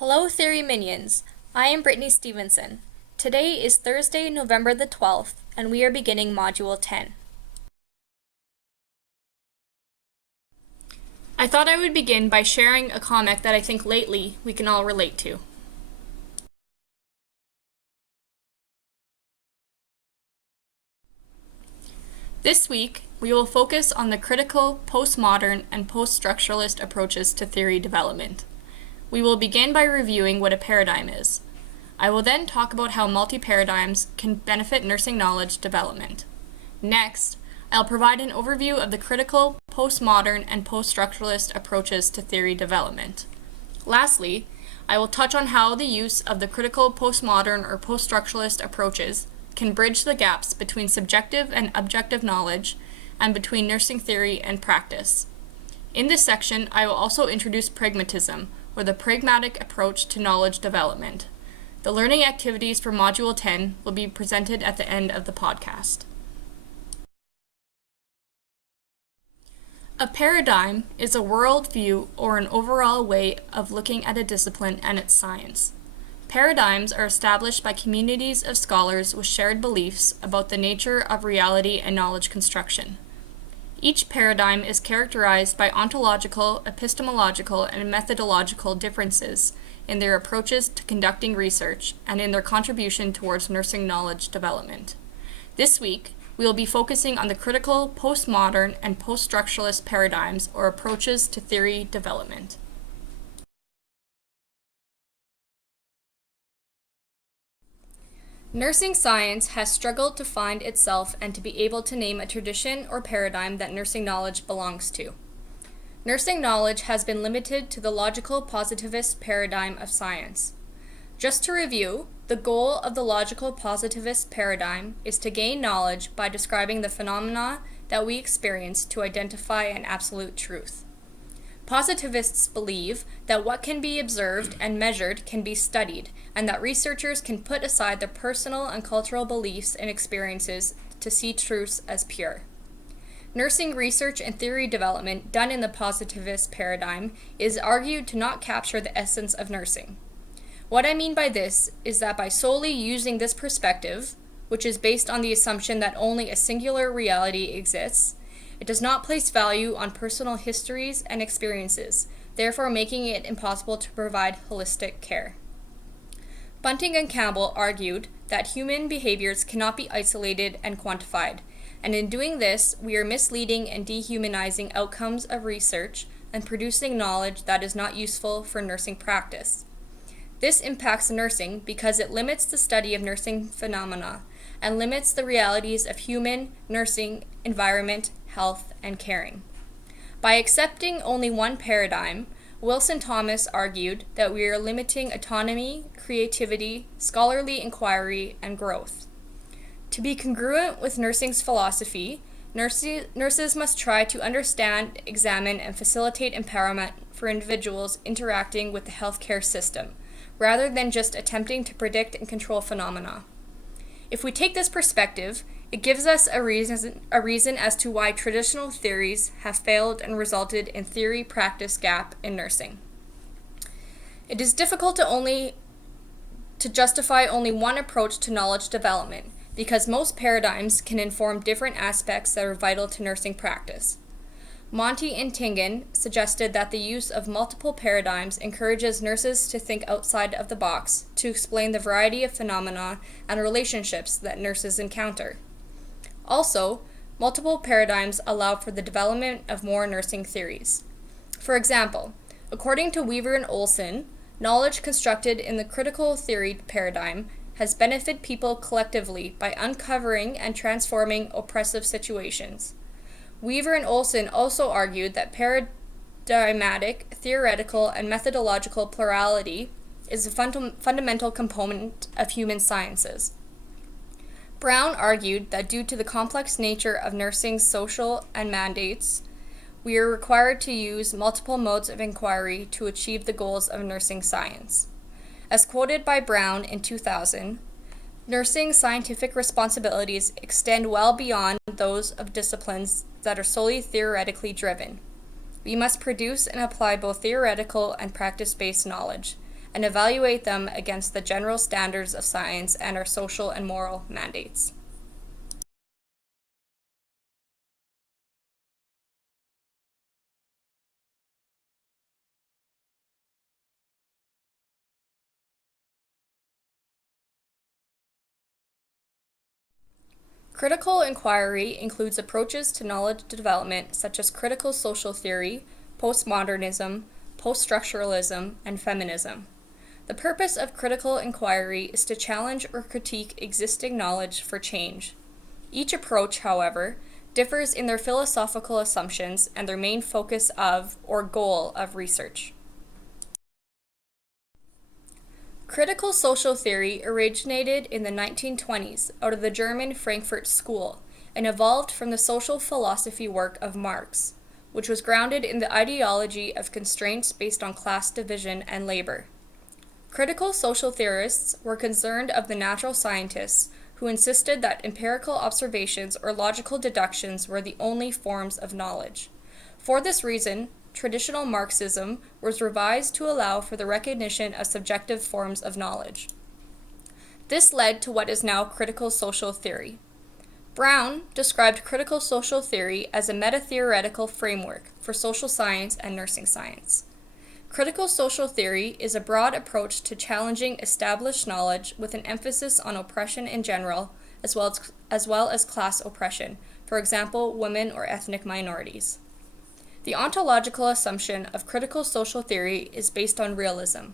Hello, Theory Minions. I am Brittany Stevenson. Today is Thursday, November the 12th, and we are beginning Module 10. I thought I would begin by sharing a comic that I think lately we can all relate to. This week, we will focus on the critical, postmodern, and post-structuralist approaches to theory development. We will begin by reviewing what a paradigm is. I will then talk about how multi-paradigms can benefit nursing knowledge development. Next, I'll provide an overview of the critical, postmodern, and post-structuralist approaches to theory development. Lastly, I will touch on how the use of the critical, postmodern, or post-structuralist approaches can bridge the gaps between subjective and objective knowledge and between nursing theory and practice. In this section, I will also introduce pragmatism, or the pragmatic approach to knowledge development. The learning activities for Module 10 will be presented at the end of the podcast. A paradigm is a worldview or an overall way of looking at a discipline and its science. Paradigms are established by communities of scholars with shared beliefs about the nature of reality and knowledge construction. Each paradigm is characterized by ontological, epistemological, and methodological differences in their approaches to conducting research and in their contribution towards nursing knowledge development. This week, we will be focusing on the critical, postmodern, and post-structuralist paradigms or approaches to theory development. Nursing science has struggled to find itself and to be able to name a tradition or paradigm that nursing knowledge belongs to. Nursing knowledge has been limited to the logical positivist paradigm of science. Just to review, the goal of the logical positivist paradigm is to gain knowledge by describing the phenomena that we experience to identify an absolute truth. Positivists believe that what can be observed and measured can be studied, and that researchers can put aside their personal and cultural beliefs and experiences to see truths as pure. Nursing research and theory development done in the positivist paradigm is argued to not capture the essence of nursing. What I mean by this is that by solely using this perspective, which is based on the assumption that only a singular reality exists, it does not place value on personal histories and experiences, therefore making it impossible to provide holistic care. Bunting and Campbell argued that human behaviors cannot be isolated and quantified, and in doing this, we are misleading and dehumanizing outcomes of research and producing knowledge that is not useful for nursing practice. This impacts nursing because it limits the study of nursing phenomena and limits the realities of human nursing environment, health, and caring. By accepting only one paradigm, Wilson Thomas argued that we are limiting autonomy, creativity, scholarly inquiry, and growth. To be congruent with nursing's philosophy, nurses must try to understand, examine, and facilitate empowerment for individuals interacting with the healthcare system, rather than just attempting to predict and control phenomena. If we take this perspective, it gives us a reason as to why traditional theories have failed and resulted in theory-practice gap in nursing. It is difficult to justify only one approach to knowledge development, because most paradigms can inform different aspects that are vital to nursing practice. Monty and Tingen suggested that the use of multiple paradigms encourages nurses to think outside of the box to explain the variety of phenomena and relationships that nurses encounter. Also, multiple paradigms allow for the development of more nursing theories. For example, according to Weaver and Olson, knowledge constructed in the critical theory paradigm has benefited people collectively by uncovering and transforming oppressive situations. Weaver and Olson also argued that paradigmatic, theoretical, and methodological plurality is a fundamental component of human sciences. Brown argued that due to the complex nature of nursing's social and mandates, we are required to use multiple modes of inquiry to achieve the goals of nursing science. As quoted by Brown in 2000, nursing scientific responsibilities extend well beyond those of disciplines that are solely theoretically driven. We must produce and apply both theoretical and practice-based knowledge, and evaluate them against the general standards of science and our social and moral mandates. Critical inquiry includes approaches to knowledge development such as critical social theory, postmodernism, post-structuralism, and feminism. The purpose of critical inquiry is to challenge or critique existing knowledge for change. Each approach, however, differs in their philosophical assumptions and their main focus of or goal of research. Critical social theory originated in the 1920s out of the German Frankfurt School and evolved from the social philosophy work of Marx, which was grounded in the ideology of constraints based on class division and labor. Critical social theorists were concerned of the natural scientists who insisted that empirical observations or logical deductions were the only forms of knowledge. For this reason, traditional Marxism was revised to allow for the recognition of subjective forms of knowledge. This led to what is now critical social theory. Brown described critical social theory as a meta-theoretical framework for social science and nursing science. Critical social theory is a broad approach to challenging established knowledge with an emphasis on oppression in general, as well as class oppression, for example, women or ethnic minorities. The ontological assumption of critical social theory is based on realism.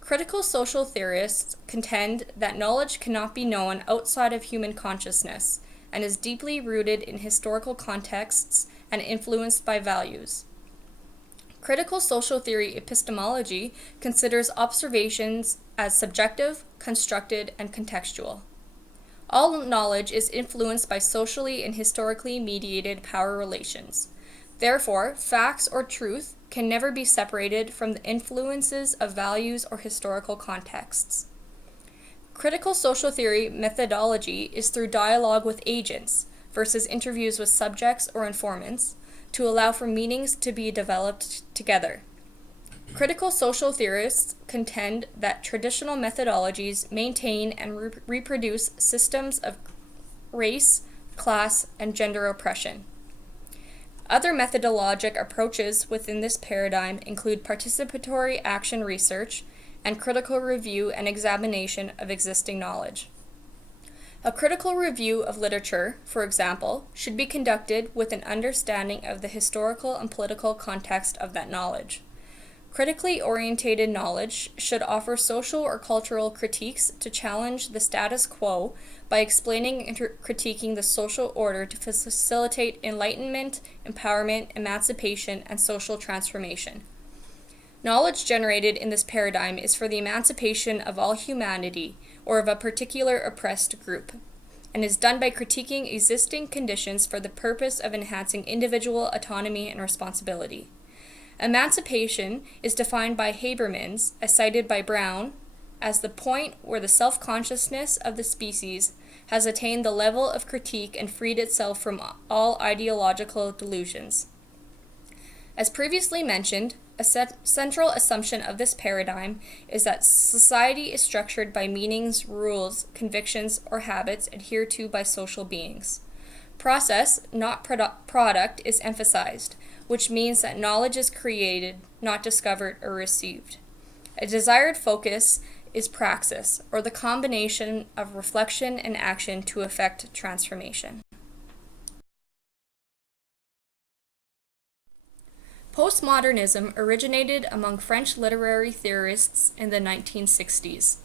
Critical social theorists contend that knowledge cannot be known outside of human consciousness and is deeply rooted in historical contexts and influenced by values. Critical social theory epistemology considers observations as subjective, constructed, and contextual. All knowledge is influenced by socially and historically mediated power relations. Therefore, facts or truth can never be separated from the influences of values or historical contexts. Critical social theory methodology is through dialogue with agents versus interviews with subjects or informants to allow for meanings to be developed together. Critical social theorists contend that traditional methodologies maintain and reproduce systems of race, class, and gender oppression. Other methodologic approaches within this paradigm include participatory action research and critical review and examination of existing knowledge. A critical review of literature, for example, should be conducted with an understanding of the historical and political context of that knowledge. Critically orientated knowledge should offer social or cultural critiques to challenge the status quo by explaining and critiquing the social order to facilitate enlightenment, empowerment, emancipation, and social transformation. Knowledge generated in this paradigm is for the emancipation of all humanity or of a particular oppressed group, and is done by critiquing existing conditions for the purpose of enhancing individual autonomy and responsibility. Emancipation is defined by Habermas, as cited by Brown, as the point where the self-consciousness of the species has attained the level of critique and freed itself from all ideological delusions. As previously mentioned, a central assumption of this paradigm is that society is structured by meanings, rules, convictions, or habits adhered to by social beings. Process, not product, is emphasized, which means that knowledge is created, not discovered or received. A desired focus is praxis, or the combination of reflection and action to effect transformation. Postmodernism originated among French literary theorists in the 1960s.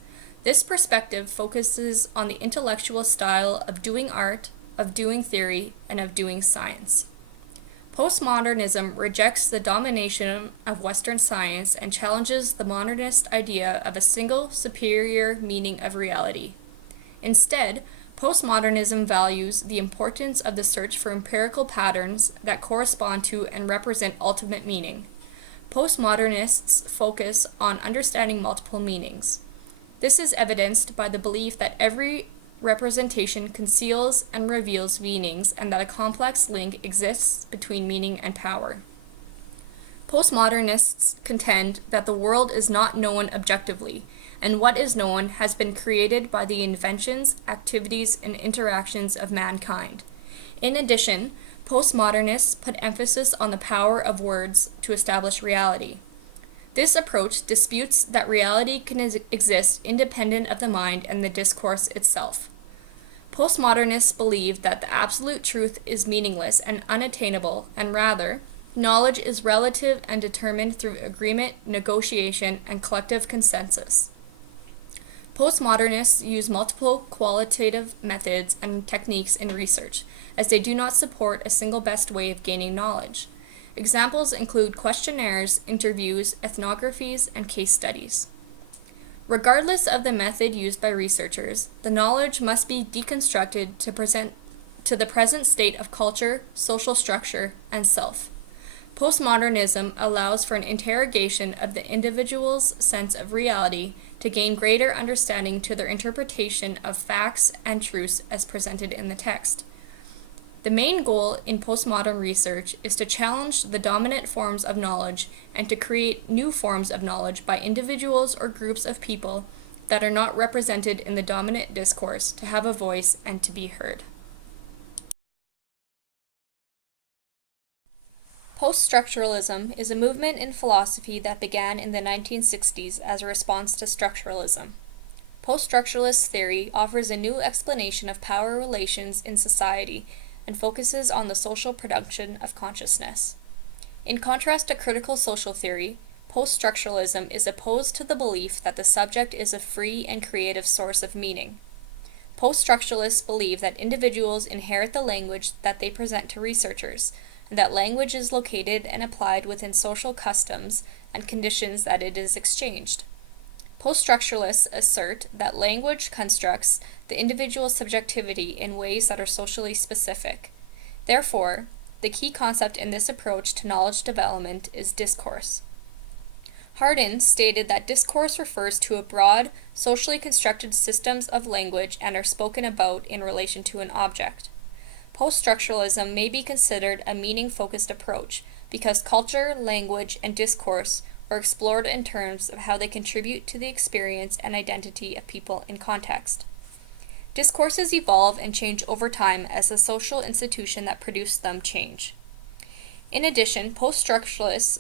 This perspective focuses on the intellectual style of doing art, of doing theory, and of doing science. Postmodernism rejects the domination of Western science and challenges the modernist idea of a single, superior meaning of reality. Instead, postmodernism values the importance of the search for empirical patterns that correspond to and represent ultimate meaning. Postmodernists focus on understanding multiple meanings. This is evidenced by the belief that every representation conceals and reveals meanings and that a complex link exists between meaning and power. Postmodernists contend that the world is not known objectively, and what is known has been created by the inventions, activities, and interactions of mankind. In addition, postmodernists put emphasis on the power of words to establish reality. This approach disputes that reality can exist independent of the mind and the discourse itself. Postmodernists believe that the absolute truth is meaningless and unattainable, and rather, knowledge is relative and determined through agreement, negotiation, and collective consensus. Postmodernists use multiple qualitative methods and techniques in research, as they do not support a single best way of gaining knowledge. Examples include questionnaires, interviews, ethnographies, and case studies. Regardless of the method used by researchers, the knowledge must be deconstructed to present to the present state of culture, social structure, and self. Postmodernism allows for an interrogation of the individual's sense of reality to gain greater understanding to their interpretation of facts and truths as presented in the text. The main goal in postmodern research is to challenge the dominant forms of knowledge and to create new forms of knowledge by individuals or groups of people that are not represented in the dominant discourse to have a voice and to be heard. Post-structuralism is a movement in philosophy that began in the 1960s as a response to structuralism. Post-structuralist theory offers a new explanation of power relations in society and focuses on the social production of consciousness. In contrast to critical social theory, post-structuralism is opposed to the belief that the subject is a free and creative source of meaning. Post-structuralists believe that individuals inherit the language that they present to researchers, and that language is located and applied within social customs and conditions that it is exchanged. Post-structuralists assert that language constructs the individual's subjectivity in ways that are socially specific. Therefore, the key concept in this approach to knowledge development is discourse. Hardin stated that discourse refers to a broad, socially constructed systems of language and are spoken about in relation to an object. Post-structuralism may be considered a meaning-focused approach because culture, language, and discourse are explored in terms of how they contribute to the experience and identity of people in context. Discourses evolve and change over time as the social institution that produced them change. In addition, post-structuralists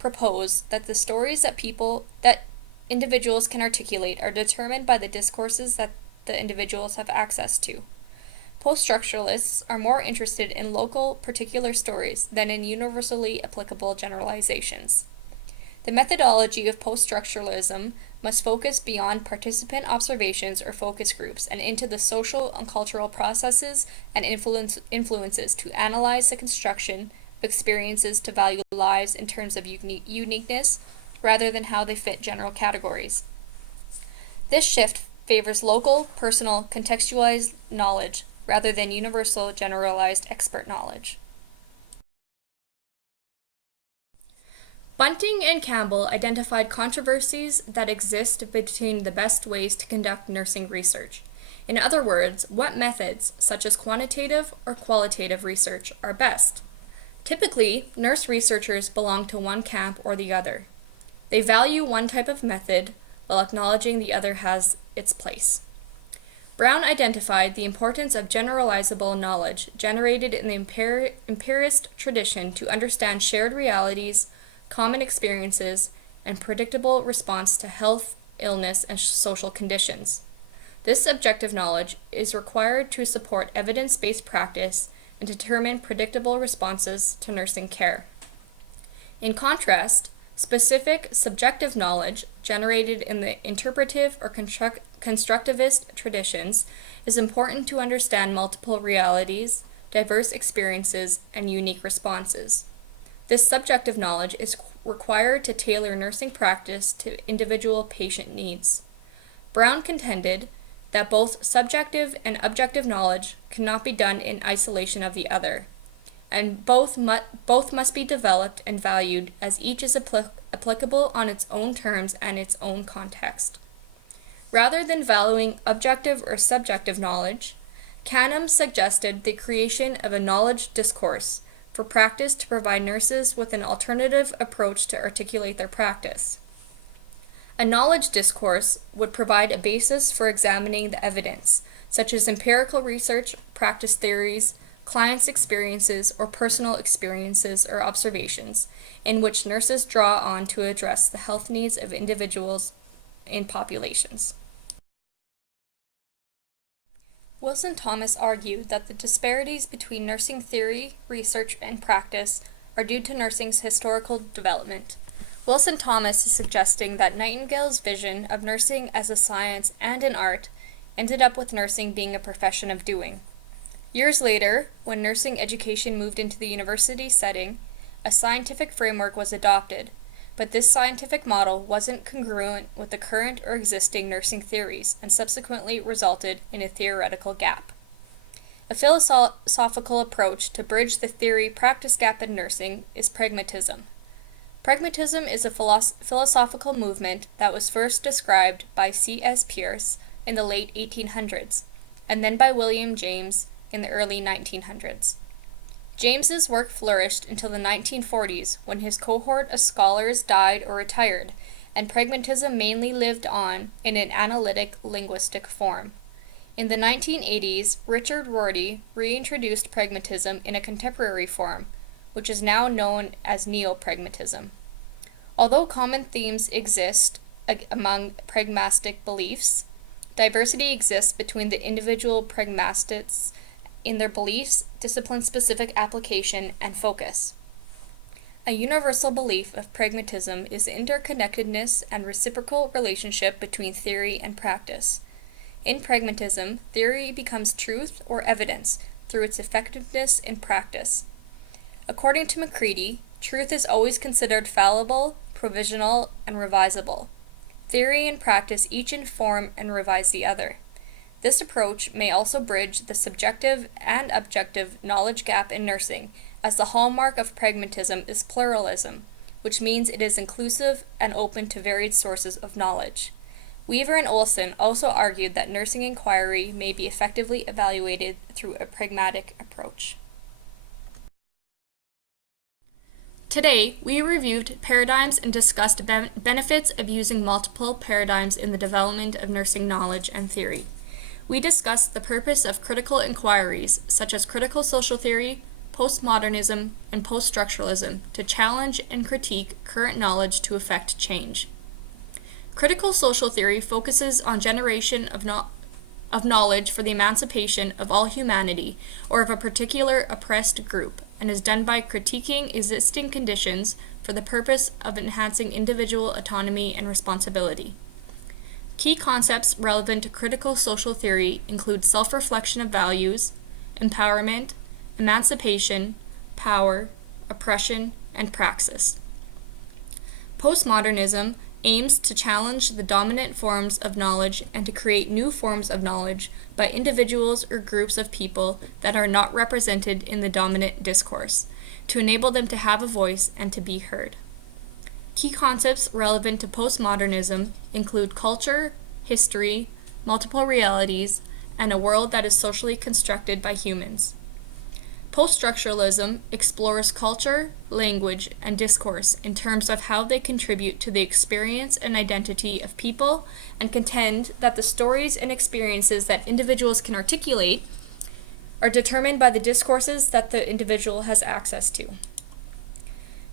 propose that the stories that individuals can articulate are determined by the discourses that the individuals have access to. Post-structuralists are more interested in local, particular stories than in universally applicable generalizations. The methodology of post-structuralism must focus beyond participant observations or focus groups and into the social and cultural processes and influences to analyze the construction of experiences to value lives in terms of uniqueness rather than how they fit general categories. This shift favors local, personal, contextualized knowledge rather than universal, generalized expert knowledge. Bunting and Campbell identified controversies that exist between the best ways to conduct nursing research. In other words, what methods, such as quantitative or qualitative research, are best. Typically, nurse researchers belong to one camp or the other. They value one type of method while acknowledging the other has its place. Brown identified the importance of generalizable knowledge generated in the empirist tradition to understand shared realities, common experiences, and predictable response to health, illness, and social conditions. This objective knowledge is required to support evidence-based practice and determine predictable responses to nursing care. In contrast, specific subjective knowledge generated in the interpretive or constructivist traditions is important to understand multiple realities, diverse experiences, and unique responses. This subjective knowledge is required to tailor nursing practice to individual patient needs. Brown contended that both subjective and objective knowledge cannot be done in isolation of the other, and both must be developed and valued as each is applicable on its own terms and its own context. Rather than valuing objective or subjective knowledge, Canham suggested the creation of a knowledge discourse for practice to provide nurses with an alternative approach to articulate their practice. A knowledge discourse would provide a basis for examining the evidence, such as empirical research, practice theories, clients' experiences, or personal experiences or observations, in which nurses draw on to address the health needs of individuals in populations. Wilson Thomas argued that the disparities between nursing theory, research, and practice are due to nursing's historical development. Wilson Thomas is suggesting that Nightingale's vision of nursing as a science and an art ended up with nursing being a profession of doing. Years later, when nursing education moved into the university setting, a scientific framework was adopted, but this scientific model wasn't congruent with the current or existing nursing theories and subsequently resulted in a theoretical gap. A philosophical approach to bridge the theory-practice gap in nursing is pragmatism. Pragmatism is a philosophical movement that was first described by C.S. Peirce in the late 1800s, and then by William James in the early 1900s. James's work flourished until the 1940s, when his cohort of scholars died or retired, and pragmatism mainly lived on in an analytic linguistic form. In the 1980s, Richard Rorty reintroduced pragmatism in a contemporary form, which is now known as neo-pragmatism. Although common themes exist among pragmatic beliefs, diversity exists between the individual pragmatists in their beliefs, discipline-specific application, and focus. A universal belief of pragmatism is the interconnectedness and reciprocal relationship between theory and practice. In pragmatism, theory becomes truth or evidence through its effectiveness in practice. According to Macready, truth is always considered fallible, provisional, and revisable. Theory and practice each inform and revise the other. This approach may also bridge the subjective and objective knowledge gap in nursing, as the hallmark of pragmatism is pluralism, which means it is inclusive and open to varied sources of knowledge. Weaver and Olson also argued that nursing inquiry may be effectively evaluated through a pragmatic approach. Today, we reviewed paradigms and discussed benefits of using multiple paradigms in the development of nursing knowledge and theory. We discussed the purpose of critical inquiries, such as critical social theory, postmodernism, and post-structuralism, to challenge and critique current knowledge to effect change. Critical social theory focuses on generation of knowledge for the emancipation of all humanity or of a particular oppressed group, and is done by critiquing existing conditions for the purpose of enhancing individual autonomy and responsibility. Key concepts relevant to critical social theory include self-reflection of values, empowerment, emancipation, power, oppression, and praxis. Postmodernism aims to challenge the dominant forms of knowledge and to create new forms of knowledge by individuals or groups of people that are not represented in the dominant discourse, to enable them to have a voice and to be heard. Key concepts relevant to postmodernism include culture, history, multiple realities, and a world that is socially constructed by humans. Post-structuralism explores culture, language, and discourse in terms of how they contribute to the experience and identity of people, and contend that the stories and experiences that individuals can articulate are determined by the discourses that the individual has access to.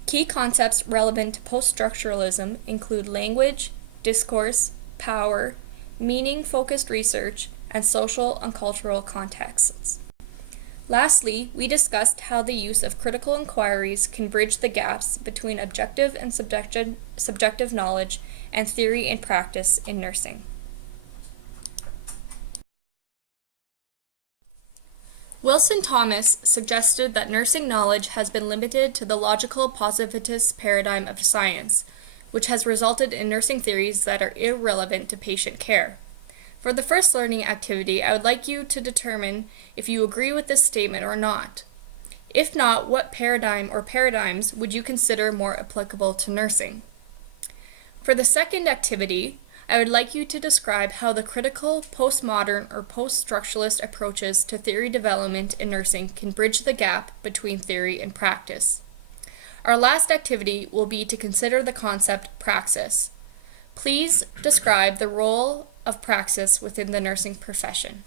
Key concepts relevant to post-structuralism include language, discourse, power, meaning-focused research, and social and cultural contexts. Lastly, we discussed how the use of critical inquiries can bridge the gaps between objective and subjective knowledge and theory and practice in nursing. Wilson Thomas suggested that nursing knowledge has been limited to the logical positivist paradigm of science, which has resulted in nursing theories that are irrelevant to patient care. For the first learning activity, I would like you to determine if you agree with this statement or not. If not, what paradigm or paradigms would you consider more applicable to nursing? For the second activity, I would like you to describe how the critical, postmodern, or post-structuralist approaches to theory development in nursing can bridge the gap between theory and practice. Our last activity will be to consider the concept praxis. Please describe the role of praxis within the nursing profession.